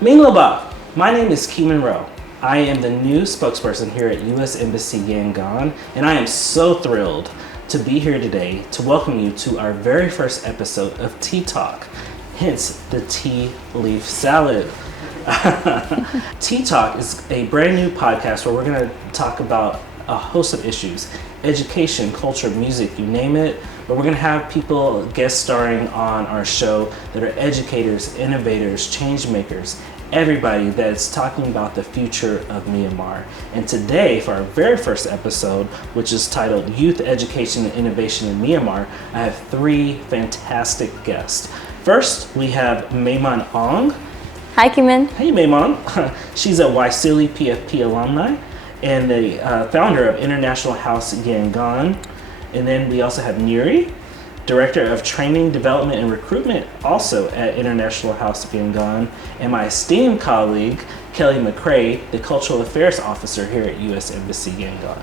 Minglaba, my name is Keome Rowe. I am the new spokesperson here at U.S. Embassy Yangon, and I am so thrilled to be here today to welcome you to our very first episode of Tea Talk, hence the tea leaf salad. Tea Talk is a brand new podcast where we're going to talk about a host of issues: education, culture, music, you name it. But we're going to have people guest starring on our show that are educators, innovators, change makers, everybody that's talking about the future of Myanmar. And today, for our very first episode, which is titled Youth Education and Innovation in Myanmar, I have three fantastic guests. First, we have Mayman Aung. Hi, Keome. Hey, Mayman. She's a YSEALI PFP alumni and the founder of International House Yangon. And then we also have Neri, Director of Training, Development, and Recruitment, also at International House of Yangon, and my esteemed colleague, Kelly McCray, the Cultural Affairs Officer here at U.S. Embassy Yangon.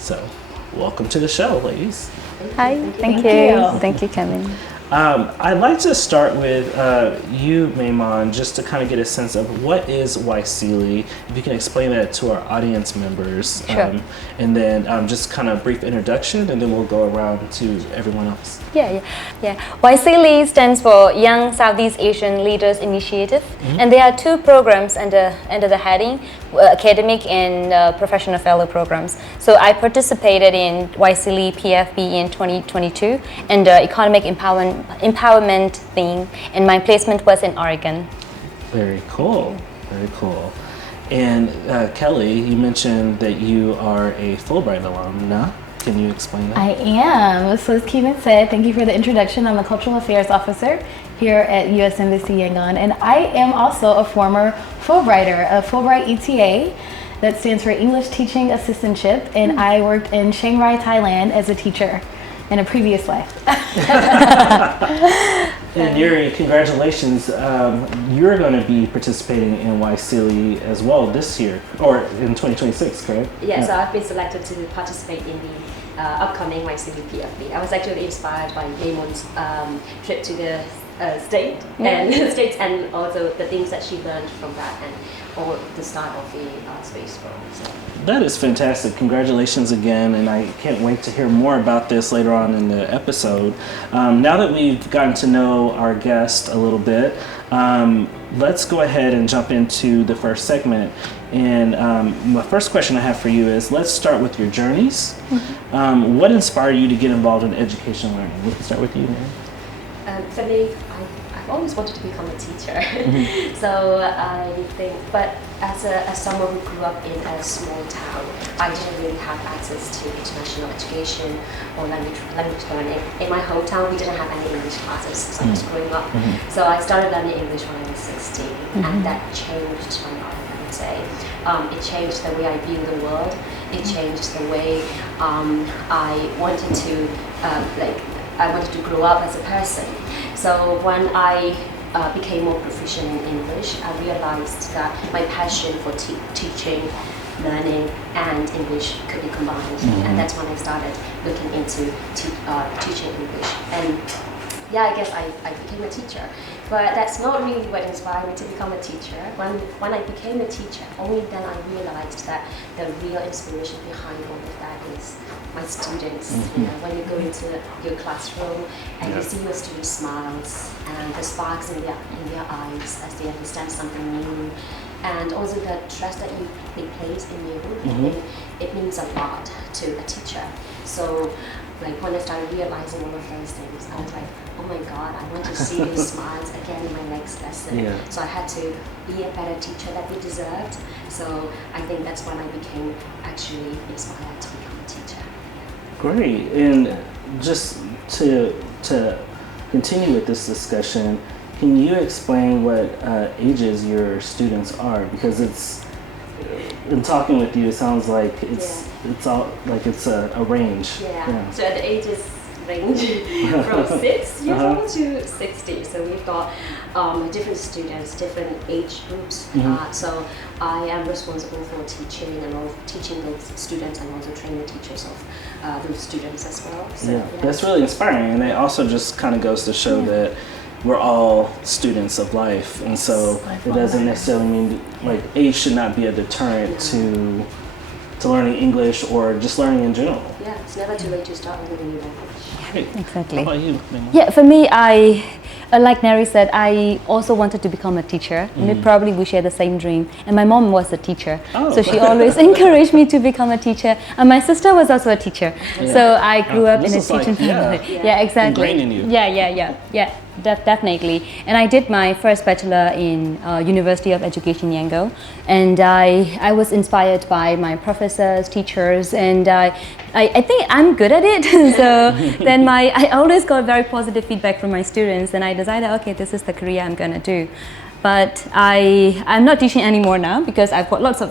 So, welcome to the show, ladies. Hi, thank you. Thank you, Keome. I'd like to start with you, Mayman, just to kind of get a sense of what is YSEALI. If you can explain that to our audience members. Sure. And then just kind of a brief introduction, and then we'll go around to everyone else. Yeah. YSEALI stands for Young Southeast Asian Leaders Initiative, and there are two programs under the heading, academic and professional fellow programs. So I participated in YSEALI PFP in 2022 and the economic empowerment theme, and my placement was in Oregon. Very cool. Very cool. And Kelly, you mentioned that you are a Fulbright alumna. Can you explain that? I am. So as Keome said, thank you for the introduction. I'm a Cultural Affairs Officer here at U.S. Embassy Yangon, and I am also a former Fulbrighter, a Fulbright ETA. That stands for English Teaching Assistantship, and I worked in Chiang Rai, Thailand as a teacher in a previous life. And Yuri, congratulations. You're going to be participating in YSEALI as well this year, or in 2026, correct? Yeah, so I've been selected to participate in the upcoming YSEALI PFP. I was actually inspired by Maymon's trip to the States and also the things that she learned from that and all the start of the space program. So. That is fantastic. Congratulations again, and I can't wait to hear more about this later on in the episode. Now that we've gotten to know our guest a little bit, let's go ahead and jump into the first segment. And my first question I have for you is, let's start with your journeys. What inspired you to get involved in education learning? We can start with you, Mary. For me, I've always wanted to become a teacher. So I think, but as someone who grew up in a small town, I didn't really have access to international education or language learning. In my hometown, we didn't have any English classes as I was growing up. So I started learning English when I was 16, and that changed my life, I would say. It changed the way I view the world. It changed the way I wanted to grow up as a person. So when I became more proficient in English, I realized that my passion for teaching, learning, and English could be combined. And that's when I started looking into teaching English. And yeah, I guess I became a teacher. But that's not really what inspired me to become a teacher. When I became a teacher, only then I realized that the real inspiration behind all of that is my students. You know, when you go into your classroom and you see your students' smiles and the sparks in their eyes as they understand something new, and also the trust that they place in you, it means a lot to a teacher. So like when I started realizing all of those things, I was like, oh my God, I want to see these smiles again in my next lesson. So I had to be a better teacher that they deserved. So I think that's when I became actually inspired to become a teacher. Great. And just to continue with this discussion, can you explain what ages your students are? Because in talking with you, it sounds like it's all like it's a range. Yeah. So the ages range from 6 years old to 60. So we've got different students, different age groups. So I am responsible for teaching those students and also training teachers of those students as well. So, that's really inspiring, and it also just kind of goes to show that we're all students of life, and so it doesn't necessarily mean like age should not be a deterrent to learning English or just learning in general. Yeah, it's never too late to start learning a new language. Right. Exactly. How about you, Ming? Yeah, for me, like Neri said, I also wanted to become a teacher. And probably we share the same dream. And my mom was a teacher. Oh. So she always encouraged me to become a teacher. And my sister was also a teacher. Yeah. So I grew up in a This is teaching like, family. Yeah, exactly. ingrained in you. Yeah, definitely. And I did my first bachelor in University of Education Yangon. And I was inspired by my professors, teachers, and I think I'm good at it. So then I always got very positive feedback from my students, and I decided, okay, this is the career I'm gonna do. But I'm not teaching anymore now because I've got lots of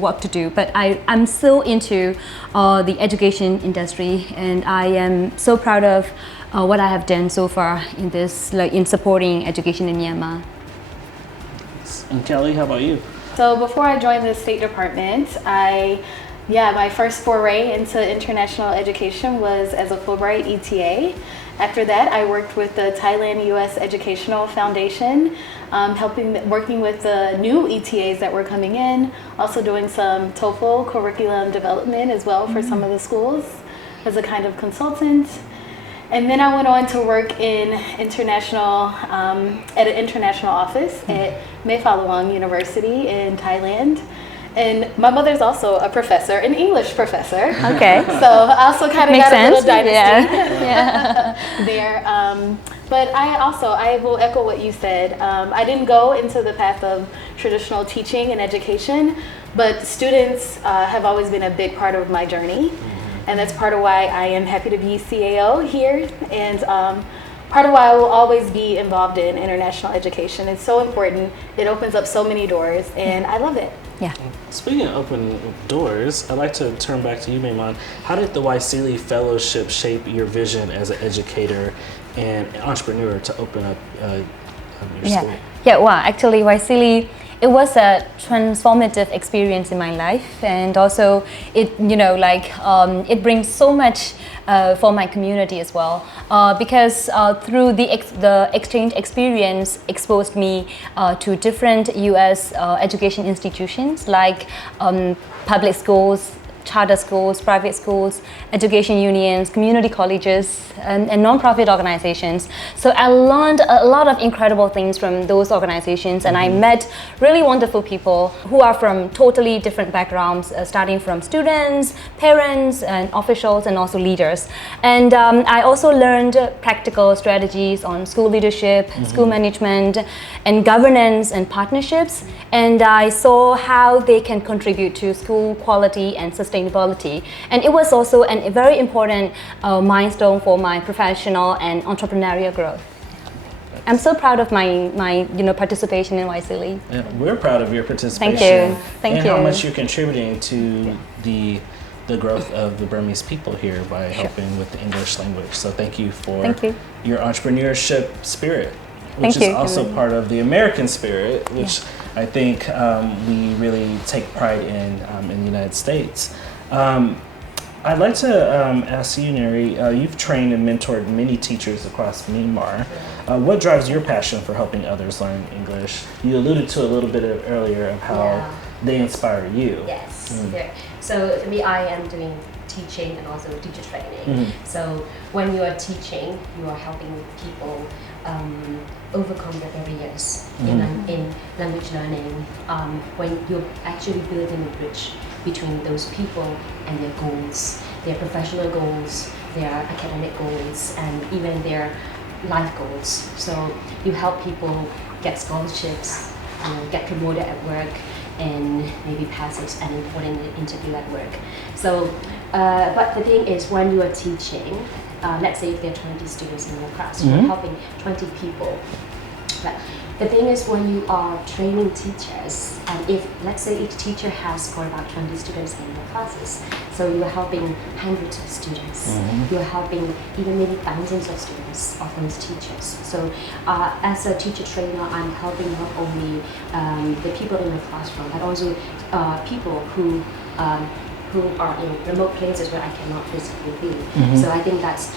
work to do. But I'm so into the education industry, and I am so proud of what I have done so far in this, like in supporting education in Myanmar. And Kelly, how about you? So before I joined the State Department, my first foray into international education was as a Fulbright ETA. After that, I worked with the Thailand U.S. Educational Foundation, working with the new ETAs that were coming in, also doing some TOEFL curriculum development as well for some of the schools as a kind of consultant. And then I went on to work in international, at an international office at Mayphalawang University in Thailand. And my mother's also a professor, an English professor. Okay. So I also kind of got a little dynasty Yeah. there. But I will echo what you said. I didn't go into the path of traditional teaching and education, but students have always been a big part of my journey. And that's part of why I am happy to be CAO here, and part of why I will always be involved in international education. It's so important. It opens up so many doors, and I love it. Yeah. Speaking of open doors, I'd like to turn back to you, Mayman. How did the YSEALI Fellowship shape your vision as an educator and entrepreneur to open up your school? Yeah, well, actually, YSEALI, it was a transformative experience in my life, and also it, it brings so much for my community as well, because through the exchange experience exposed me to different U.S. Education institutions like public schools, charter schools, private schools, education unions, community colleges, and non-profit organizations. So I learned a lot of incredible things from those organizations, and I met really wonderful people who are from totally different backgrounds, starting from students, parents, and officials, and also leaders. And I also learned practical strategies on school leadership, school management, and governance and partnerships. And I saw how they can contribute to school quality and sustainability. And it was also a very important milestone for my professional and entrepreneurial growth. I'm so proud of my participation in YSEALI. Yeah, we're proud of your participation. Thank you. And how much you're contributing to the growth of the Burmese people here by helping with the English language. So thank you for your entrepreneurship spirit, which is also part of the American spirit, which I think we really take pride in the United States. I'd like to ask you, Neri, you've trained and mentored many teachers across Myanmar. What drives your passion for helping others learn English? You alluded to a little bit earlier of how they inspire you. Yes. So for me, I am doing teaching and also teacher training. So when you are teaching, you are helping people overcome the barriers in language learning. When you're actually building a bridge between those people and their goals, their professional goals, their academic goals, and even their life goals. So you help people get scholarships, get promoted at work, and maybe pass an important interview at work. So, but the thing is, when you are teaching, let's say if there are 20 students in your class, you're helping 20 people. But the thing is, when you are training teachers, and if let's say each teacher has got about 20 students in their classes, so you're helping hundreds of students, you're helping even maybe thousands of students of those teachers. So as a teacher trainer, I'm helping not only the people in the classroom, but also people who who are in remote places where I cannot physically be. So I think that's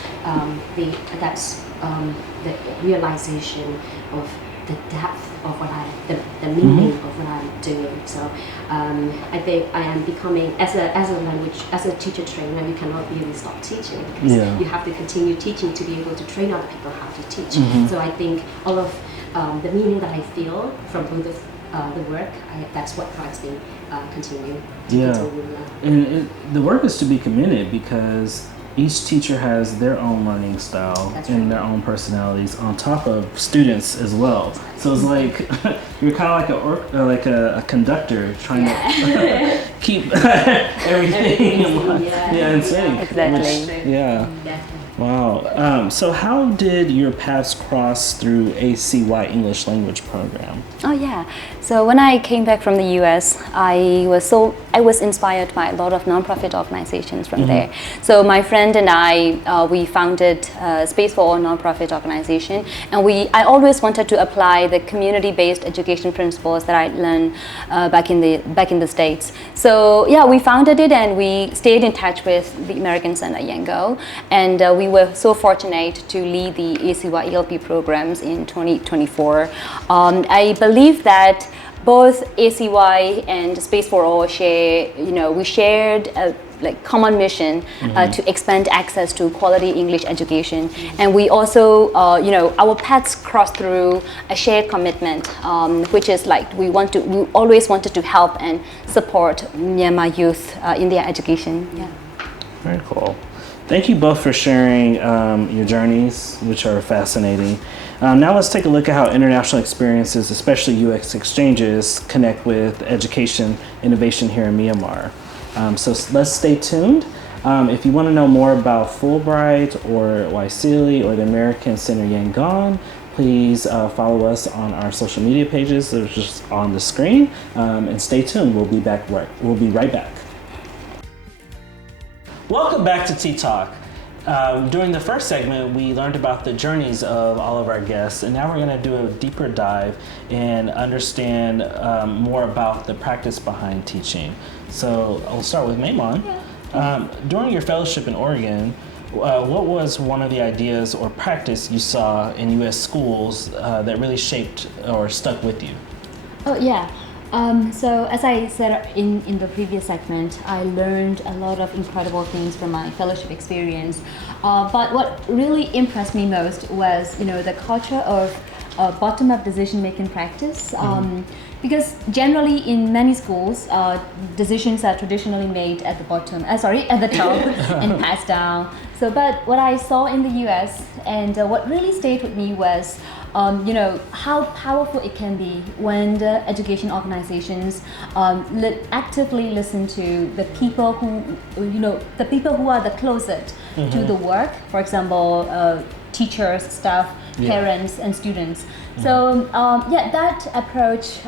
the realization of the depth of the meaning of what I'm doing. So I think I am becoming as a teacher trainer. You cannot really stop teaching because you have to continue teaching to be able to train other people how to teach. So I think all of the meaning that I feel from both of the work, that's what drives me continue. And the work is to be commended because each teacher has their own learning style and their own personalities on top of students as well. So it's like you're kind of like a conductor trying to keep everything in sync. Exactly. Wow. So how did your paths cross through ACY English Language Program? Oh yeah. So when I came back from the US, I was inspired by a lot of nonprofit organizations from there. So my friend and I, we founded Space for All nonprofit organization, and I always wanted to apply the community-based education principles that I learned back in the States. So yeah, we founded it and we stayed in touch with the American Center Yangon, and we were so fortunate to lead the ACY ELP programs in 2024. I believe that both ACY and Space for All we shared a common mission to expand access to quality English education, and we also, our paths crossed through a shared commitment, which is we always wanted to help and support Myanmar youth in their education. Yeah. Very cool. Thank you both for sharing your journeys, which are fascinating. Now let's take a look at how international experiences, especially UX exchanges, connect with education innovation here in Myanmar. So let's stay tuned. If you want to know more about Fulbright or YSEALI or the American Center Yangon, please follow us on our social media pages that are just on the screen, and stay tuned. We'll be right back. Welcome back to Tea Talk. During the first segment, we learned about the journeys of all of our guests, and now we're going to do a deeper dive and understand more about the practice behind teaching. So I'll start with Maymon. During your fellowship in Oregon, what was one of the ideas or practice you saw in U.S. schools that really shaped or stuck with you? Oh yeah. So as I said in the previous segment, I learned a lot of incredible things from my fellowship experience. But what really impressed me most was, the culture of bottom-up decision-making practice. Because generally in many schools, decisions are traditionally made at the top and passed down. So, but what I saw in the US and what really stayed with me was, how powerful it can be when the education organizations actively listen to the people who are the closest to the work. For example, teachers, staff, parents, and students. So that approach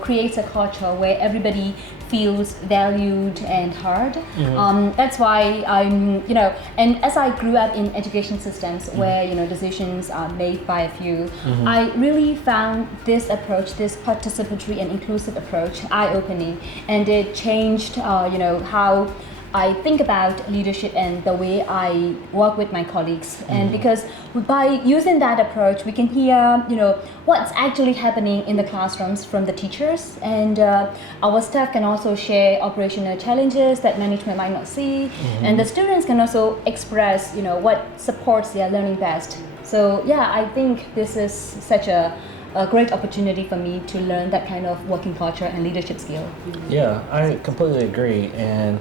creates a culture where everybody feels valued and heard. That's why and as I grew up in education systems where decisions are made by a few, I really found this approach, this participatory and inclusive approach, eye-opening, and it changed how I think about leadership and the way I work with my colleagues. And because by using that approach, we can hear, what's actually happening in the classrooms from the teachers, and our staff can also share operational challenges that management might not see, and the students can also express, what supports their learning best. So yeah, I think this is such a great opportunity for me to learn that kind of working culture and leadership skill. Yeah, I completely agree. And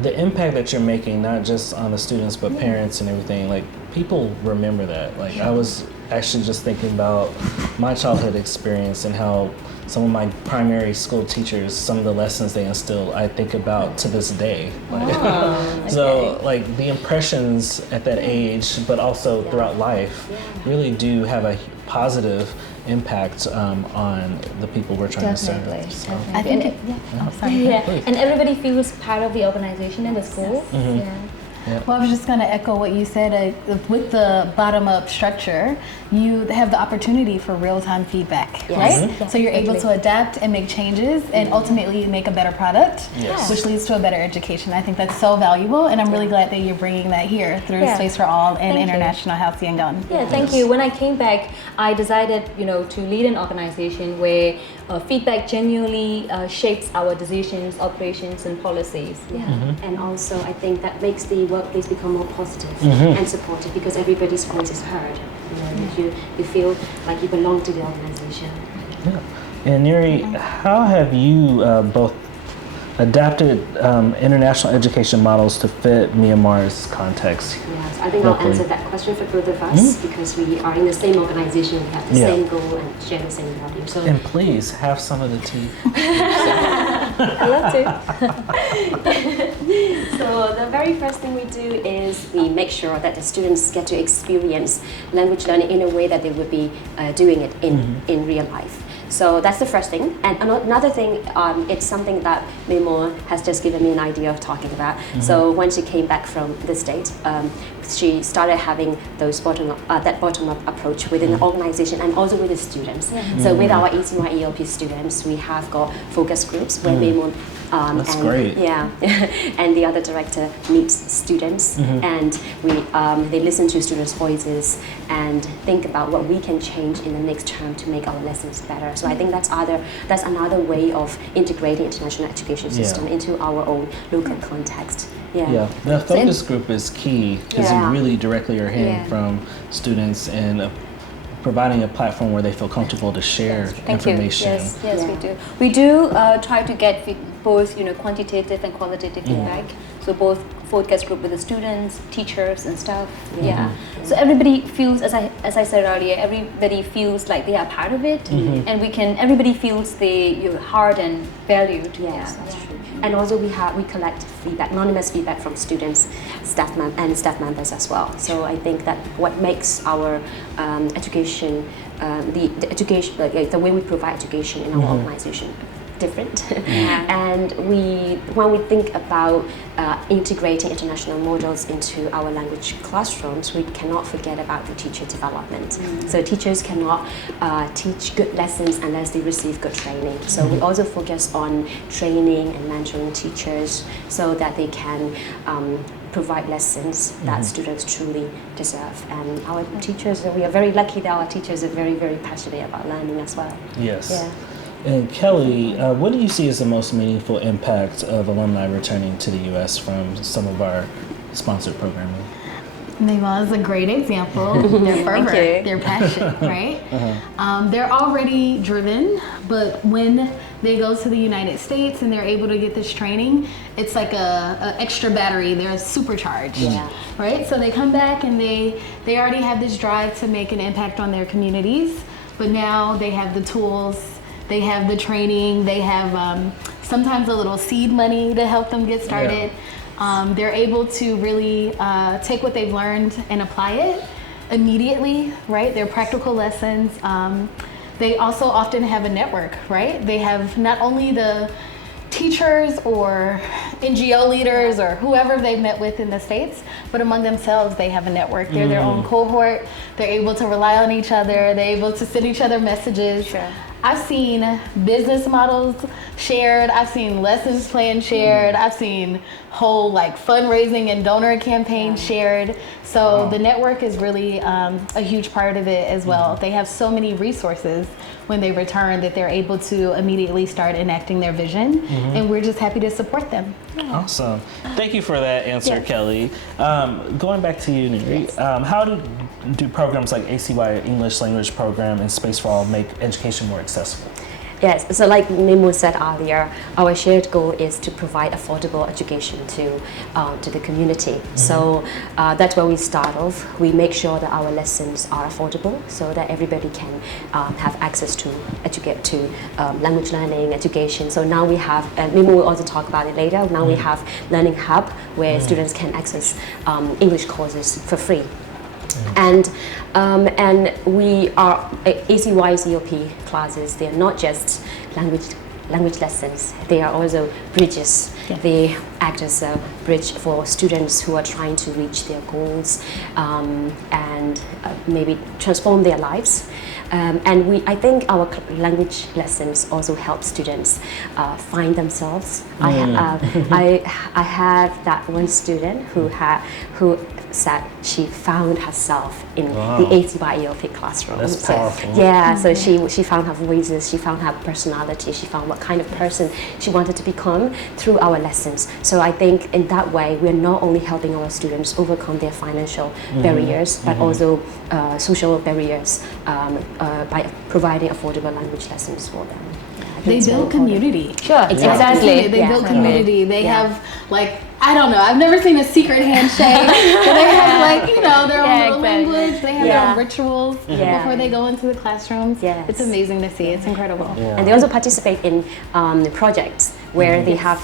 the impact that you're making, not just on the students, but parents and everything, people remember that. I was actually just thinking about my childhood experience and how some of my primary school teachers, some of the lessons they instilled, I think about to this day. So the impressions at that age, but also throughout life, really do have a positive impact on the people we're trying to serve. So. I think and everybody feels part of the organization in the school. Yeah. Well, I was just going to echo what you said. With the bottom-up structure, you have the opportunity for real-time feedback, Yes. right? Mhm. So you're able to adapt and make changes, and ultimately make a better product, Yes. which leads to a better education. I think that's so valuable, and I'm really glad that you're bringing that here through Yeah. Space for All and Thank you. International House Yangon. Yeah, thank you. When I came back, I decided, to lead an organization where feedback genuinely shapes our decisions, operations, and policies. Yeah. Mm-hmm. And also, I think that makes the workplace become more positive Mm-hmm. and supportive because everybody's voice is heard. You feel like you belong to the organization. Yeah. And Neri, how have you both adapted international education models to fit Myanmar's context? Yes, I think Locally. I'll answer that question for both of us because we are in the same organization, we have the Yeah. same goal and share the same value. So And please have some of the tea. I love to. So the very first thing we do is we make sure that the students get to experience language learning in a way that they would be doing it in real life. So that's the first thing. And another thing, it's something that Mimo has just given me an idea of talking about. So when she came back from the States, she started having those that bottom-up approach within the organization and also with the students. So with our ECY ELP students, we have got focus groups where Mimo That's and great. yeah, and the other director meets students, and they listen to students' voices and think about what we can change in the next term to make our lessons better. So I think that's another way of integrating international education system into our own local context. Yeah, the focus group is key because Yeah. you really directly are hearing Yeah. from students and providing a platform where they feel comfortable to share Thank you. information. Yes, yes, we Yeah. do. We do try to get both, quantitative and qualitative feedback. So both focus group with the students, teachers, and staff. Yeah. So everybody feels, as I said earlier, everybody feels like they are part of it, and everybody feels you're heard and valued. Yes, that's true. And also we collect feedback, anonymous feedback from students, staff members as well. So I think that what makes our education, the education, the way we provide education in our organization different. And when we think about integrating international models into our language classrooms, we cannot forget about the teacher development. So teachers cannot teach good lessons unless they receive good training. So we also focus on training and mentoring teachers so that they can provide lessons that students truly deserve. And our teachers, we are very lucky that our teachers are very, very passionate about learning as well. Yes. Yeah. And Kelly, what do you see as the most meaningful impact of alumni returning to the U.S. from some of our sponsored programming? Neymar is a great example. Their fervor, you. their passion, right? They're already driven, but when they go to the United States and they're able to get this training, it's like a extra battery. They're supercharged, right? So they come back and they already have this drive to make an impact on their communities, but now they have the tools. They have the training, they have sometimes a little seed money to help them get started. They're able to really take what they've learned and apply it immediately, right? They're practical lessons. They also often have a network, right? They have not only the teachers or NGO leaders or whoever they've met with in the States, but among themselves they have a network. They're their own cohort. They're able to rely on each other. They're able to send each other messages. Sure. I've seen business models shared. I've seen lessons planned shared. I've seen whole fundraising and donor campaigns shared. So the network is really a huge part of it as well. They have so many resources when they return that they're able to immediately start enacting their vision. And we're just happy to support them. Awesome. Thank you for that answer, Kelly. Going back to you, Neri, how do programs like ACY English Language Program and Space for All make education more accessible? Yes, so like Nemo said earlier, our shared goal is to provide affordable education to the community. So that's where we start off. We make sure that our lessons are affordable so that everybody can have access to language learning, education. So now we have, and Nemo will also talk about it later, now we have Learning Hub where students can access English courses for free. And we are ACY ELP classes. They are not just language language lessons, they are also bridges. Yeah. They act as a bridge for students who are trying to reach their goals and maybe transform their lives. And I think our language lessons also help students find themselves. I have that one student who said she found herself in the YSEALI classroom. That's powerful. Yeah, so she found her voices, she found her personality, she found what kind of person she wanted to become through our lessons. So I think in that way, we're not only helping our students overcome their financial barriers, but also social barriers by providing affordable language lessons for them. They build community. Sure, Exactly. They build community. They have I don't know. I've never seen a secret handshake. But they have their own little language. They have their own rituals before they go into the classrooms. Yes. It's amazing to see. It's incredible. Yeah. And they also participate in projects where they have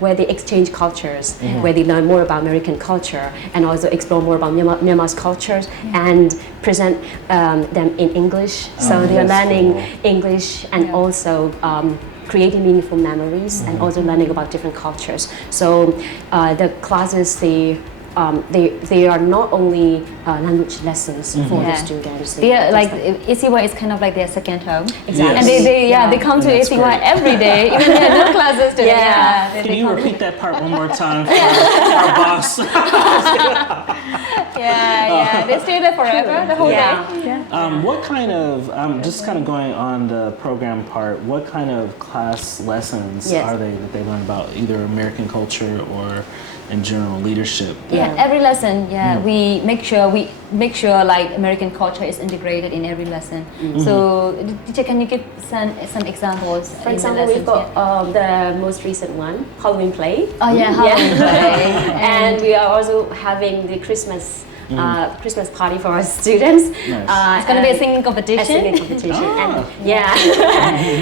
where they exchange cultures, where they learn more about American culture and also explore more about Myanmar's cultures and present them in English. So they are learning English and also creating meaningful memories and also learning about different cultures. So the classes, they are not only language lessons for the students. YSEALI is kind of like their second home. Exactly. And they come to YSEALI every day, even if they're no classes today. Can you repeat that part one more time for our boss? They stay there forever, the whole day. What kind of, just kind of going on the program part, what kind of class lessons are they that they learn about either American culture or in general leadership? Every lesson, we make sure like American culture is integrated in every lesson. So, teacher, can you give some examples? For example, we've got the most recent one, Halloween play. Halloween play. And we are also having the Christmas party for our students. Nice. It's going to be a singing competition.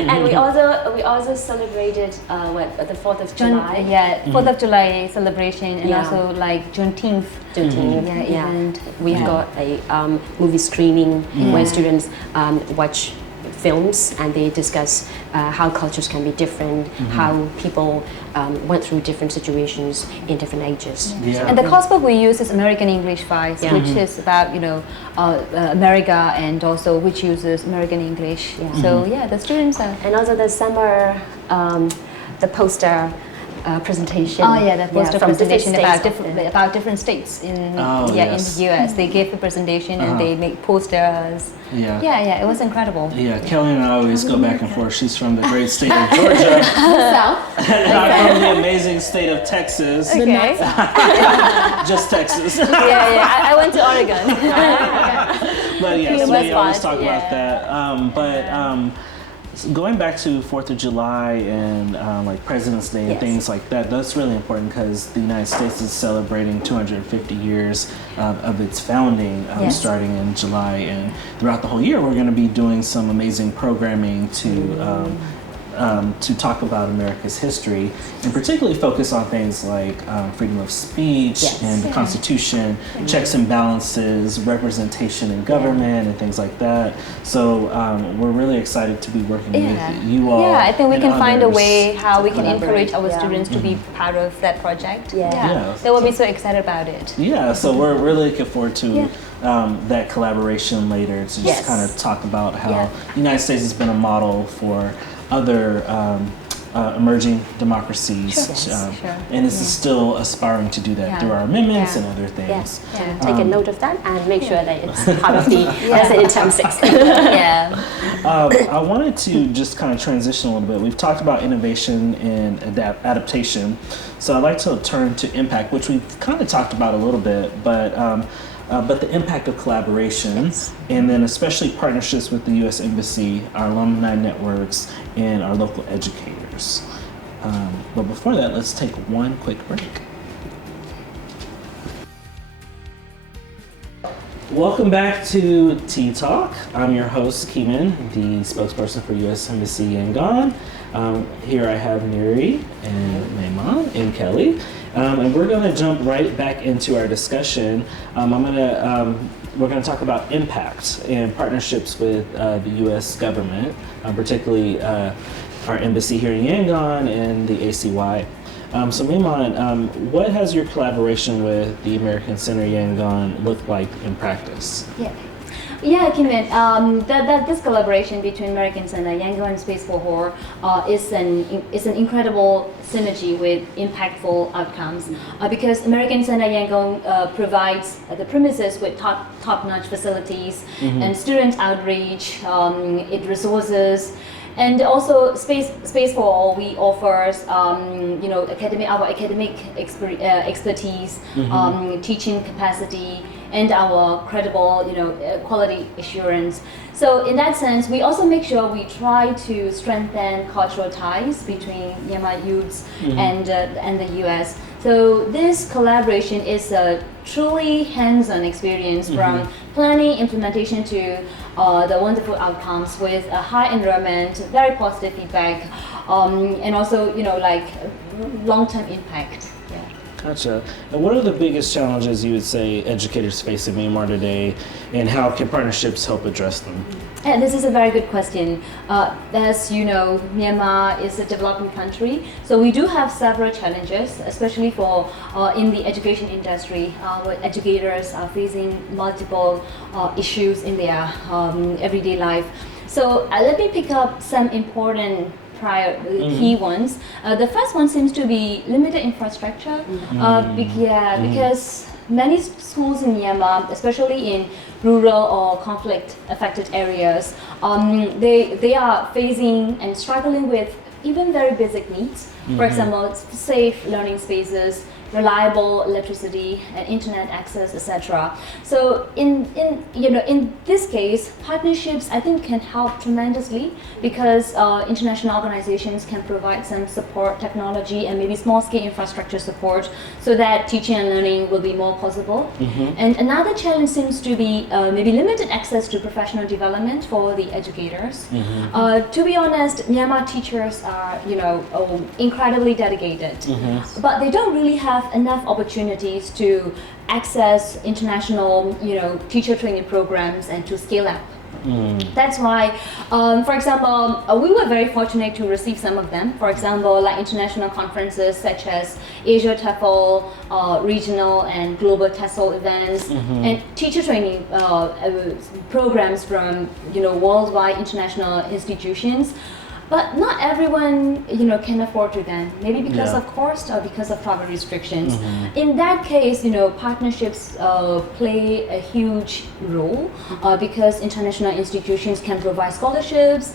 And we also celebrated the 4th of July. 4th of July celebration and also like Juneteenth. And we've got a movie screening where students watch films and they discuss how cultures can be different, how people went through different situations in different ages. And the course book we use is American English 5, which is about America and also which uses American English. So the students are. And also the summer, the poster presentation. The poster from presentation different about different states in the US. They gave the presentation and they make posters. It was incredible. Kelly and I always go back and forth. She's from the great state of Georgia. South. And I'm from the amazing state of Texas. Okay. Just Texas. I went to Oregon. But so we always talk about that. Going back to 4th of July and like President's Day and things like that, that's really important because the United States is celebrating 250 years of its founding starting in July. And throughout the whole year, we're going to be doing some amazing programming to talk about America's history and particularly focus on things like freedom of speech and the Constitution, checks and balances, representation in government and things like that. So we're really excited to be working with you all. I think we can find a others way how we can encourage our students to be part of that project. They will be so excited about it. So we're really looking forward to that collaboration later to just kind of talk about how the United States has been a model for other emerging democracies, and is still aspiring to do that through our amendments and other things. Take a note of that and make sure that it's part of the lesson in term 6. I wanted to just kind of transition a little bit. We've talked about innovation and adaptation, so I'd like to turn to impact, which we've kind of talked about a little bit, but the impact of collaboration, and then especially partnerships with the U.S. Embassy, our alumni networks, and our local educators. But before that, let's take one quick break. Welcome back to Tea Talk. I'm your host, Keome, the spokesperson for U.S. Embassy Yangon. Here I have Neri and Maymon and Kelly. And we're going to jump right back into our discussion. We're going to talk about impact and partnerships with the U.S. government, particularly our embassy here in Yangon and the ACY. So Maymon, what has your collaboration with the American Center Yangon looked like in practice? Yeah, Keome, this collaboration between American Center Yangon and Space for War is an incredible synergy with impactful outcomes because American Center Yangon provides the premises with top-notch facilities and student outreach, resources. And also, Space for All, we offers, our academic expertise, teaching capacity, and our credible, quality assurance. So in that sense, we also make sure we try to strengthen cultural ties between Myanmar youths and the U.S. So this collaboration is a truly hands-on experience from planning, implementation to the wonderful outcomes with a high enrollment, very positive feedback, and also, long-term impact. Gotcha. And what are the biggest challenges you would say educators face in Myanmar today, and how can partnerships help address them? And this is a very good question. As you know, Myanmar is a developing country, so we do have several challenges, especially for in the education industry, where educators are facing multiple issues in their everyday life. So let me pick up some important key ones. The first one seems to be limited infrastructure, because many schools in Myanmar, especially in rural or conflict-affected areas, they are facing and struggling with even very basic needs. For example, safe learning spaces, reliable electricity and internet access, etc. So in this case, partnerships I think can help tremendously because international organizations can provide some support, technology, and maybe small-scale infrastructure support, so that teaching and learning will be more possible. And another challenge seems to be maybe limited access to professional development for the educators. To be honest, Myanmar teachers are incredibly dedicated, but they don't really have enough opportunities to access international, teacher training programs and to scale up. That's why, for example, we were very fortunate to receive some of them. For example, like international conferences such as Asia TEFL, regional and global TESOL events, and teacher training programs from worldwide international institutions. But not everyone, can afford to them. Maybe because of cost or because of travel restrictions. In that case, partnerships play a huge role because international institutions can provide scholarships,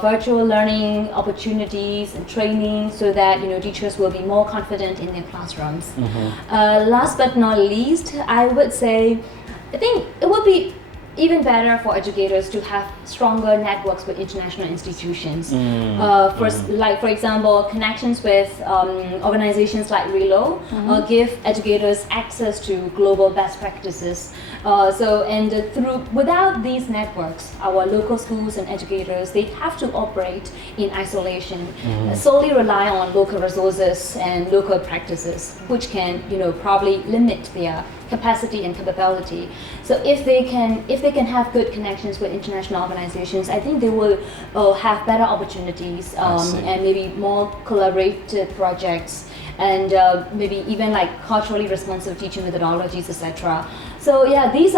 virtual learning opportunities, and training, so that teachers will be more confident in their classrooms. Last but not least, I would say, I think it would be even better for educators to have stronger networks with international institutions. For example, connections with organizations like RELO give educators access to global best practices. Without these networks, our local schools and educators, they have to operate in isolation, solely rely on local resources and local practices, which can probably limit their capacity and capability. So if they can have good connections with international organizations, I think they will have better opportunities and maybe more collaborative projects, and maybe even like culturally responsive teaching methodologies, etc. So yeah, these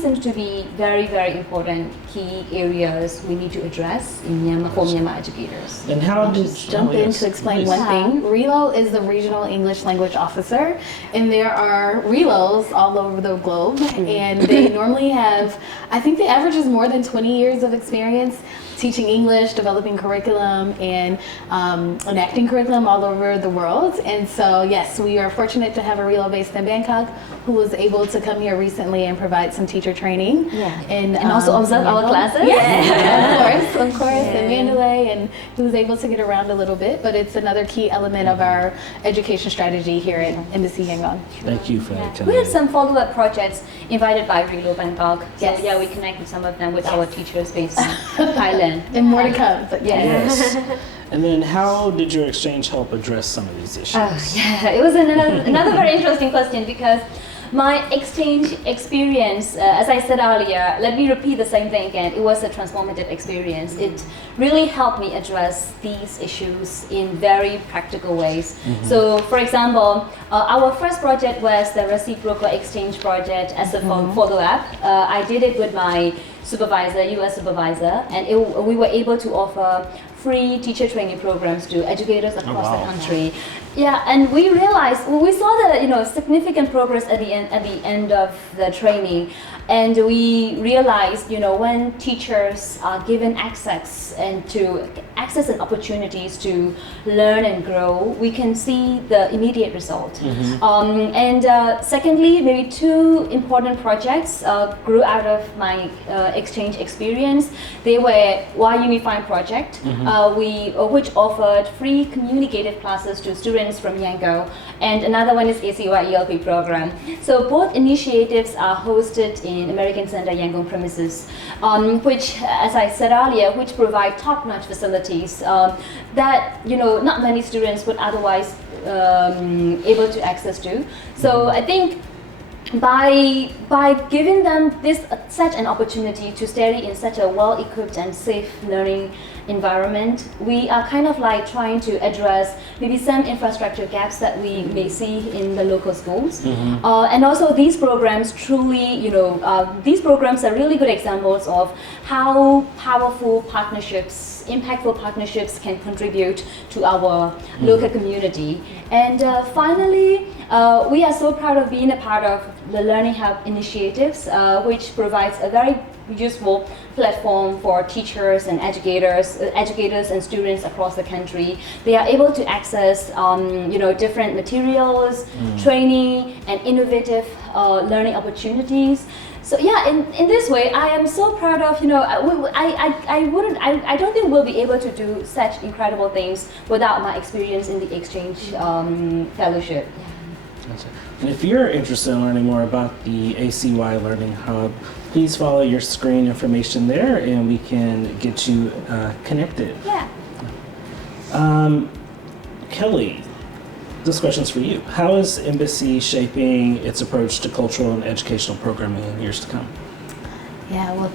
seem to be very, very important key areas we need to address in Myanmar for Myanmar educators. And how I'll just jump in to explain one thing. RELO is the Regional English Language Officer, and there are RELOs all over the globe, and they normally have, I think the average is more than 20 years of experience teaching English, developing curriculum, and enacting curriculum all over the world. And so, yes, we are fortunate to have a RELO based in Bangkok who was able to come here recently and provide some teacher training. And also observe our classes. Of course, in Mandalay, and who was able to get around a little bit. But it's another key element of our education strategy here at Embassy Yangon. Thank you for that. We have some follow-up projects invited by RELO Bangkok. So yeah, we connect with some of them with our teachers based in Thailand. And more to come, but Yes. And then how did your exchange help address some of these issues? Yeah, it was another very interesting question because my exchange experience, as I said earlier, let me repeat the same thing again. It was a transformative experience. It really helped me address these issues in very practical ways. So, for example, our first project was the reciprocal exchange project as a follow-up. I did it with my supervisor, US supervisor, and we were able to offer free teacher training programs to educators across the country. Yeah, and we realized we saw the significant progress at the end of the training, and we realized when teachers are given access and opportunities to learn and grow, we can see the immediate result. And secondly, maybe two important projects grew out of my exchange experience. They were Y Unified project, which offered free communicative classes to students from Yangon, and another one is YSEALI program. So both initiatives are hosted in American Center Yangon premises, which, as I said earlier, which provide top-notch facilities that not many students would otherwise able to access to. So I think by giving them such an opportunity to study in such a well-equipped and safe learning environment, we are kind of like trying to address maybe some infrastructure gaps that we may see in the local schools. And also these programs truly, these programs are really good examples of how powerful partnerships, impactful partnerships can contribute to our local community. And finally, we are so proud of being a part of the Learning Hub initiatives, which provides a very useful platform for teachers and educators and students across the country. They are able to access different materials, training, and innovative learning opportunities. So yeah, in this way, I am so proud of I don't think we'll be able to do such incredible things without my experience in the exchange fellowship. Gotcha. And if you're interested in learning more about the ACY Learning Hub, please follow your screen information there and we can get you connected. Yeah. Kelly, this question's for you. How is Embassy shaping its approach to cultural and educational programming in years to come? Yeah, well,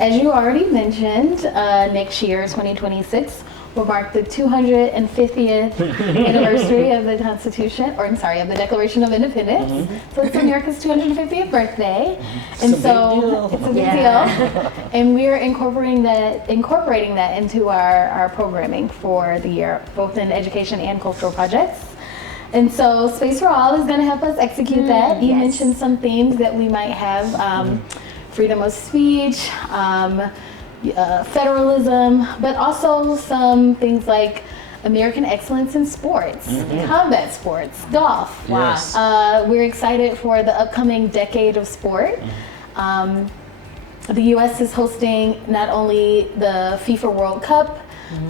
as you already mentioned, next year, 2026, will mark the 250th anniversary of the Constitution, of the Declaration of Independence. So it's America's 250th birthday, and it's a big deal. And we're incorporating that into our programming for the year, both in education and cultural projects. And so Space for All is going to help us execute that. You mentioned some themes that we might have, freedom of speech, federalism, but also some things like American excellence in sports, combat sports, golf. Yes. We're excited for the upcoming decade of sport. The U.S. is hosting not only the FIFA World Cup,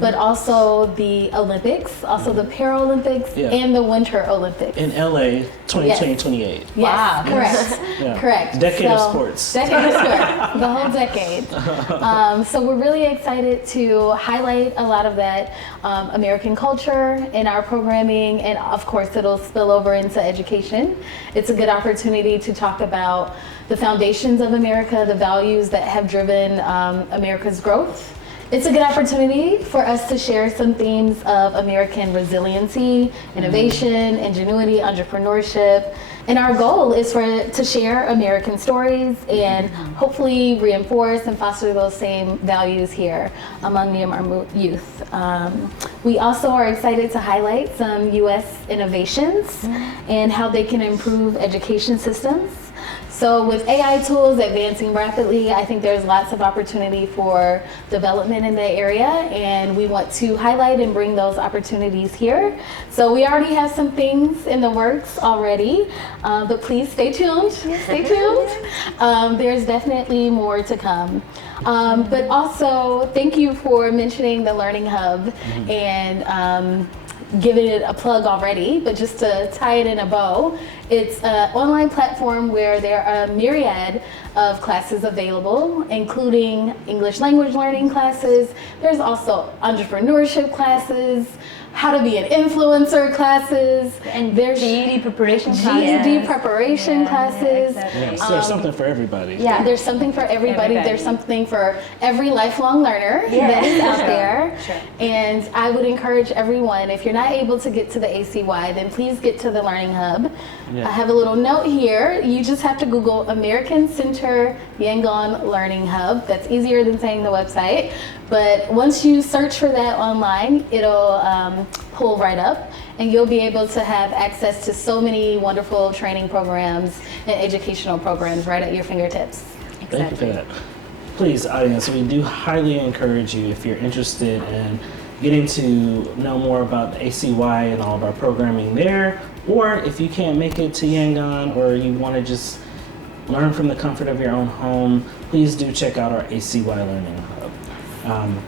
but also the Olympics, also the Paralympics, and the Winter Olympics. In LA, 2028. Yes. Wow. Correct. Correct. Decade of sports. Decade of sports. The whole decade. So we're really excited to highlight a lot of that American culture in our programming, and of course it'll spill over into education. It's a good opportunity to talk about the foundations of America, the values that have driven America's growth. It's a good opportunity for us to share some themes of American resiliency, innovation, ingenuity, entrepreneurship. And our goal is to share American stories and hopefully reinforce and foster those same values here among Myanmar youth. We also are excited to highlight some U.S. innovations and how they can improve education systems. So with AI tools advancing rapidly, I think there's lots of opportunity for development in that area, and we want to highlight and bring those opportunities here. So we already have some things in the works already, but please stay tuned. Stay tuned. There's definitely more to come. But also, thank you for mentioning the Learning Hub and giving it a plug already, but just to tie it in a bow, it's an online platform where there are a myriad of classes available, including English language learning classes. There's also entrepreneurship classes, how to be an influencer classes, And there's GED preparation classes. GED preparation classes. Exactly. Yes, there's something for everybody. Yeah, there's something for everybody. There's something for every lifelong learner that is out there. Sure. And I would encourage everyone, if you're not able to get to the ACY, then please get to the Learning Hub. Yeah. I have a little note here. You just have to Google American Center Yangon Learning Hub. That's easier than saying the website. But once you search for that online, it'll pull right up, and you'll be able to have access to so many wonderful training programs and educational programs right at your fingertips. Thank you for that. Please, audience, we do highly encourage you, if you're interested in getting to know more about the ACY and all of our programming there, or if you can't make it to Yangon or you want to just learn from the comfort of your own home, please do check out our ACY Learning Hub.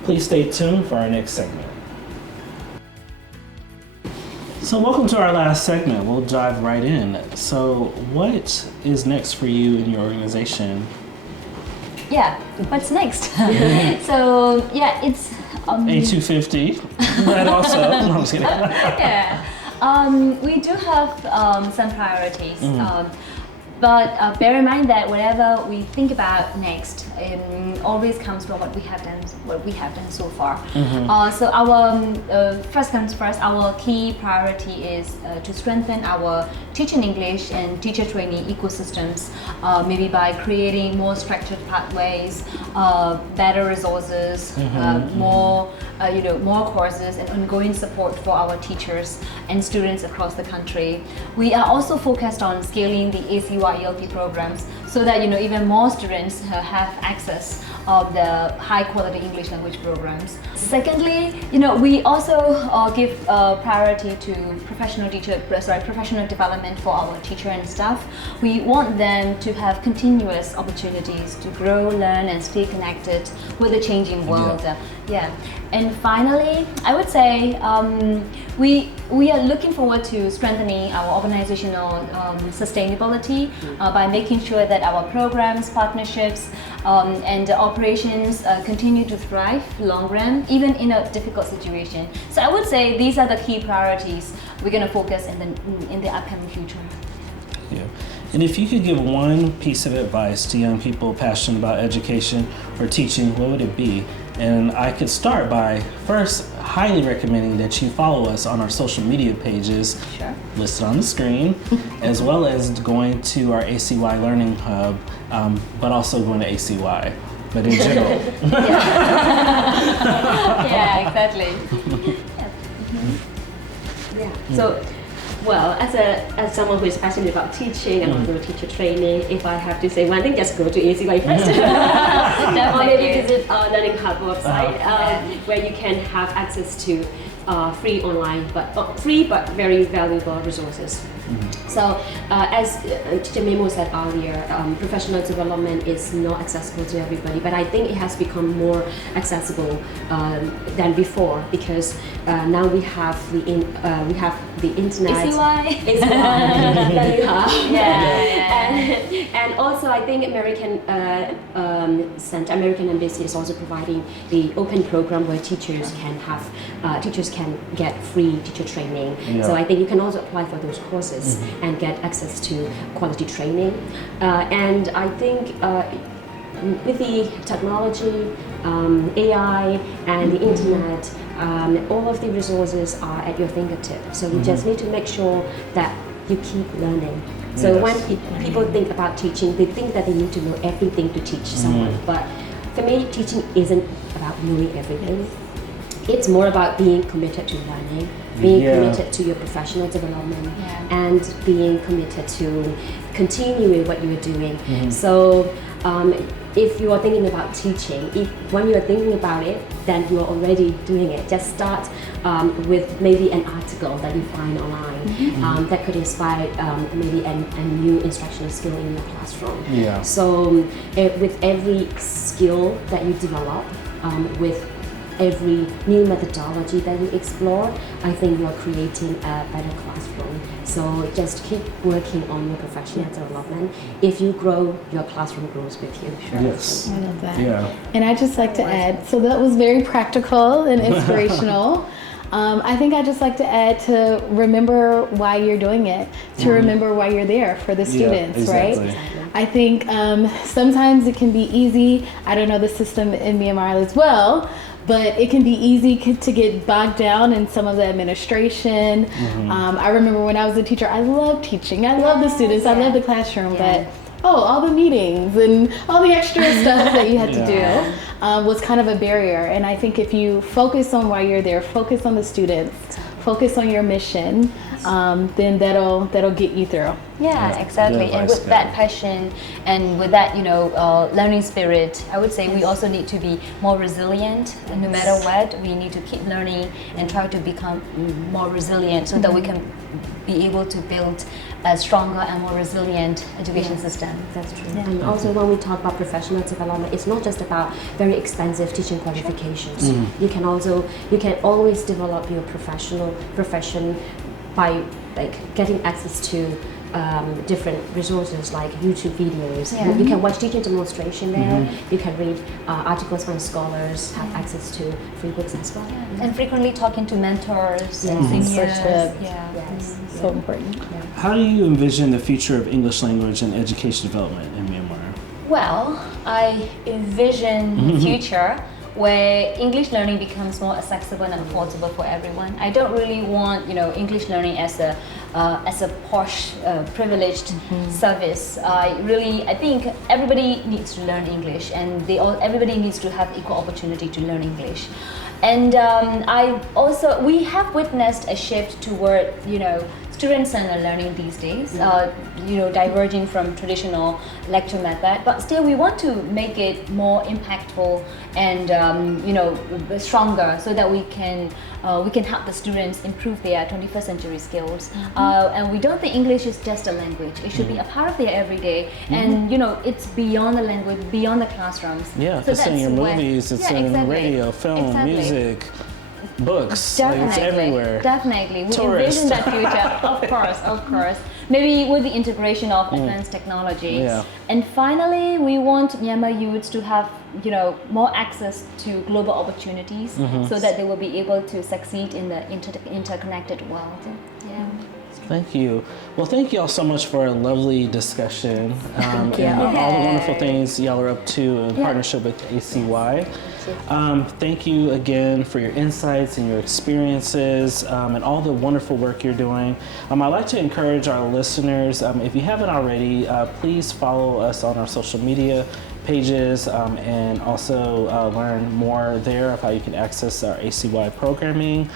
Please stay tuned for our next segment. So welcome to our last segment. We'll dive right in. So what is next for you in your organization? Yeah, what's next? So yeah, it's A250, but also, no, I'm just kidding. yeah. We do have some priorities, but bear in mind that whatever we think about next always comes from what we have done so far. So our first comes first. Our key priority is to strengthen our teaching English and teacher training ecosystems, maybe by creating more structured pathways, better resources, more courses, and ongoing support for our teachers and students across the country. We are also focused on scaling the ACY ELP programs so that even more students have access of the high quality English language programs. Secondly, we also give priority to professional development for our teacher and staff. We want them to have continuous opportunities to grow, learn, and stay connected with the changing world. And finally, I would say we are looking forward to strengthening our organizational sustainability by making sure that our programs, partnerships, and operations continue to thrive long run, even in a difficult situation. So I would say these are the key priorities we're going to focus in the upcoming future. Yeah. And if you could give one piece of advice to young people passionate about education or teaching, what would it be? And I could start by first highly recommending that you follow us on our social media pages listed on the screen, as well as going to our ACY Learning Hub, but also going to ACY, but in general. Yeah, exactly. So, well, as someone who is passionate about teaching and also teacher training, if I have to say one thing, just go to ACY first. Or maybe visit our Learning Hub website, where you can have access to free online, free but very valuable resources. So, as Teacher Memo said earlier, professional development is not accessible to everybody, but I think it has become more accessible than before, because now we have the internet. ACY. And also I think American Embassy is also providing the open program where teachers can get free teacher training. So I think you can also apply for those courses and get access to quality training. And I think with the technology, AI and the internet, all of the resources are at your fingertips. So you just need to make sure that you keep learning. So when people think about teaching, they think that they need to know everything to teach someone. But for me, teaching isn't about knowing everything. It's more about being committed to learning, being committed to your professional development, and being committed to continuing what you're doing. So if you are thinking about teaching, when you are thinking about it, then you are already doing it. Just start with maybe an article that you find online that could inspire maybe a new instructional skill in your classroom. So with every skill that you develop, with every new methodology that you explore, I think you are creating a better classroom. So just keep working on your professional development. If you grow, your classroom grows with you. Yes. I love that. Yeah. And I just like to add, so that was very practical and inspirational. I think I just like to add to remember why you're doing it, to remember why you're there for the students, exactly. right? I think sometimes it can be easy. I don't know the system in Myanmar as well, but it can be easy to get bogged down in some of the administration. I remember when I was a teacher, I loved teaching. I loved the students. I loved the classroom, but all the meetings and all the extra stuff that you had to do was kind of a barrier. And I think if you focus on why you're there, focus on the students, focus on your mission, then that'll get you through. Yeah, exactly. And with that passion and with that, learning spirit, I would say we also need to be more resilient. And no matter what, we need to keep learning and try to become more resilient so that we can be able to build a stronger and more resilient education system. That's true. And also when we talk about professional development, it's not just about very expensive teaching qualifications. You can always develop your profession by getting access to different resources like YouTube videos. You can watch teaching demonstration there. You can read articles from scholars, have access to free books as well. And frequently talking to mentors and seniors. So important. How do you envision the future of English language and education development in Myanmar? Well, I envision the future where English learning becomes more accessible and affordable for everyone. I don't really want, English learning as a posh, privileged service. I think everybody needs to learn English, and everybody needs to have equal opportunity to learn English. And we have witnessed a shift toward, student-centered learning these days, diverging from traditional lecture method, but still we want to make it more impactful and stronger so that we can help the students improve their 21st century skills. And we don't think English is just a language. It should be a part of their everyday, and it's beyond the language, beyond the classrooms. Yeah, so it's in your movies, it's in radio, film, music, books. Definitely, it's everywhere. Definitely, we Tourists. envision that future. Of course. Maybe with the integration of advanced technology. Yeah. And finally, we want Myanmar youths to have more access to global opportunities, so that they will be able to succeed in the interconnected world. Yeah. Thank you. Well, thank you all so much for a lovely discussion and all the wonderful things y'all are up to in partnership with ACY. Thank you again for your insights and your experiences and all the wonderful work you're doing. I'd like to encourage our listeners, if you haven't already, please follow us on our social media pages and also learn more there of how you can access our ACY programming.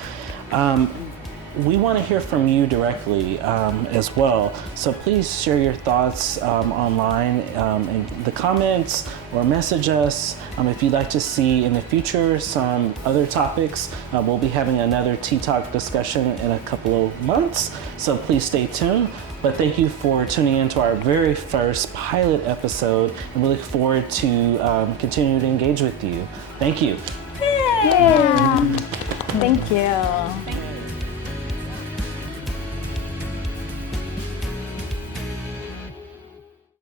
We want to hear from you directly as well. So please share your thoughts online in the comments or message us. If you'd like to see in the future some other topics, we'll be having another Tea Talk discussion in a couple of months. So please stay tuned. But thank you for tuning in to our very first pilot episode, and we look forward to continuing to engage with you. Thank you. Yeah. Thank you.